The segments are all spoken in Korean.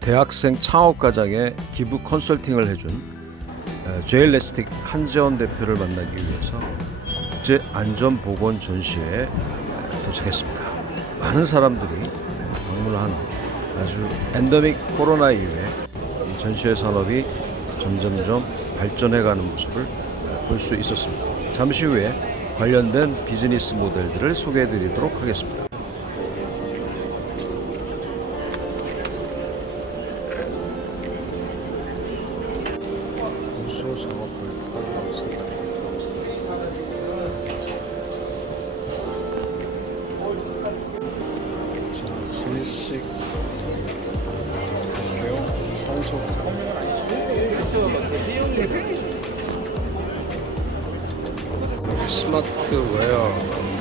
대학생 창업 가장에 기부 컨설팅을 해준 어, 제일레스틱 한재원 대표를 만나기 위해서 국제 안전 보건 전시회에 에, 도착했습니다. 많은 사람들이 에, 방문한 아주 엔더믹 코로나 이후에 이 전시회 산업이 점점점 발전해가는 모습을 볼 수 있었습니다. 잠시 후에 관련된 비즈니스 모델들을 소개해드리도록 하겠습니다. 수 상업을 자, 실식 대용 산소 스마트웨어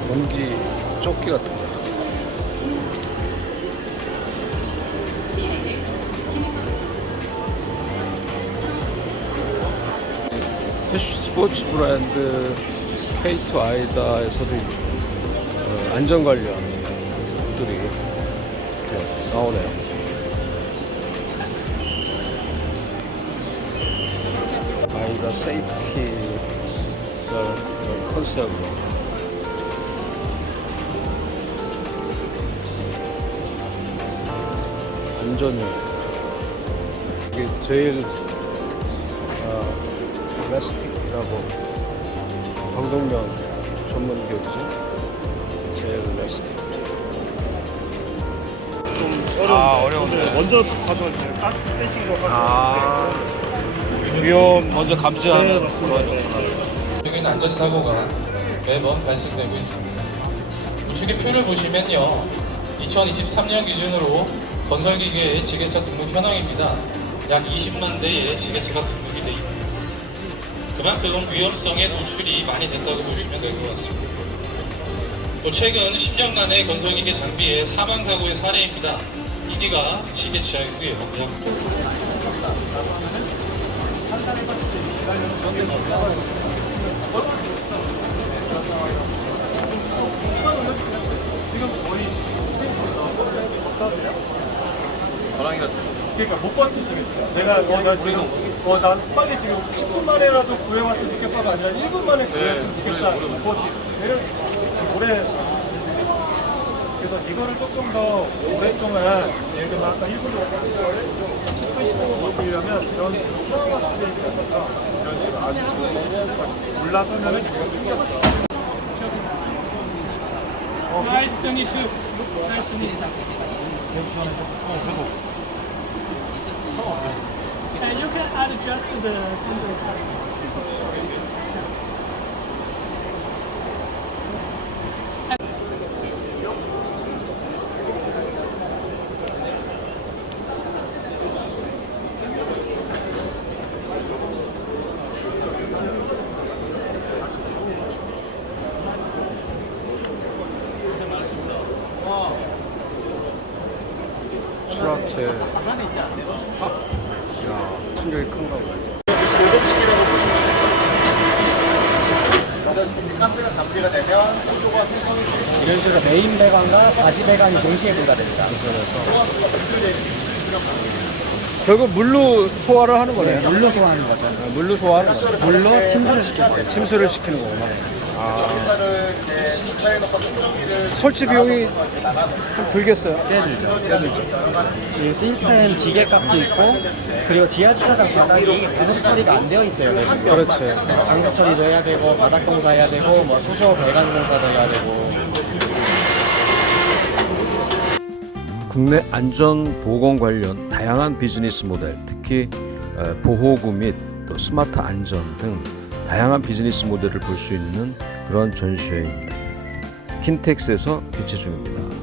공기 조끼 같은 거 패션 스포츠 브랜드 K2 아이다에서도 어, 안전 관련 것들이 이렇게 나오네요. 아이다 세이프티를 컨셉으로 안전이 이게 제일 어, 레스틱이라고 방독면 전문 기업이죠. 제일 레스틱. 아 어려운데 먼저 가져가세요. 가스 빼신 거 가져가세요. 아 위험 먼저 네, 감지하는 맞습니다. 여기는 안전사고가 매번 발생되고 있습니다. 우측의 표를 보시면요. 2023년 기준으로 건설기계의 지게차 등록 현황입니다. 약 20만 대의 지게차가 등록이 되어 있습니다. 그만큼 위험성에 노출이 많이 됐다고 보시면 될 것 같습니다. 또 최근 10년간의 건설기계 장비의 사망사고의 사례입니다. 1위가 지게차이고요. 약 그러니까 못 버티시겠죠. 내가 어, 나 지금 어, 난 빨리 지금 10분 만에라도 구해왔으면 좋겠어가 아니라 1분 만에 구해왔으면 좋겠다. 못 버티. 내려 오래 그래서 이거를 조금 더 오랫동안 예를 들면 아까 1분 정도 10분 15분 버티려면 이런 식으로 스테이지라든가 이런 식으로 아주 올라서면은 이런 게 Nice to meet you. Nice to meet you. And you can adjust the temperature. Structure. 야, 충격이 큰가 보네. 이런 식으로 메인 배관과 바지 배관이 동시에 분가됩니다. 결국 물로 소화를 하는 거네. 요 물로 소화하는 거죠. 물로 소화하는 거. 물로 침수를 시키는 거예요. 침수를 시키는 거구나. 아. 설치 비용이 좀 들겠어요. 꽤 들죠. 꽤 들죠. 이 시스템 기계 값도 있고 그리고 지하 주차장 바닥이 방수 처리가 안 되어 있어요. 대부분. 그래서 방수 처리도 해야 되고 바닥 공사 해야 되고 뭐 수조 배관 공사도 해야 되고 국내 안전 보건 관련 다양한 비즈니스 모델, 특히 어, 보호구 및 또 스마트 안전 등 다양한 비즈니스 모델을 볼 수 있는 그런 전시회입니다. 킨텍스에서 개최 중입니다.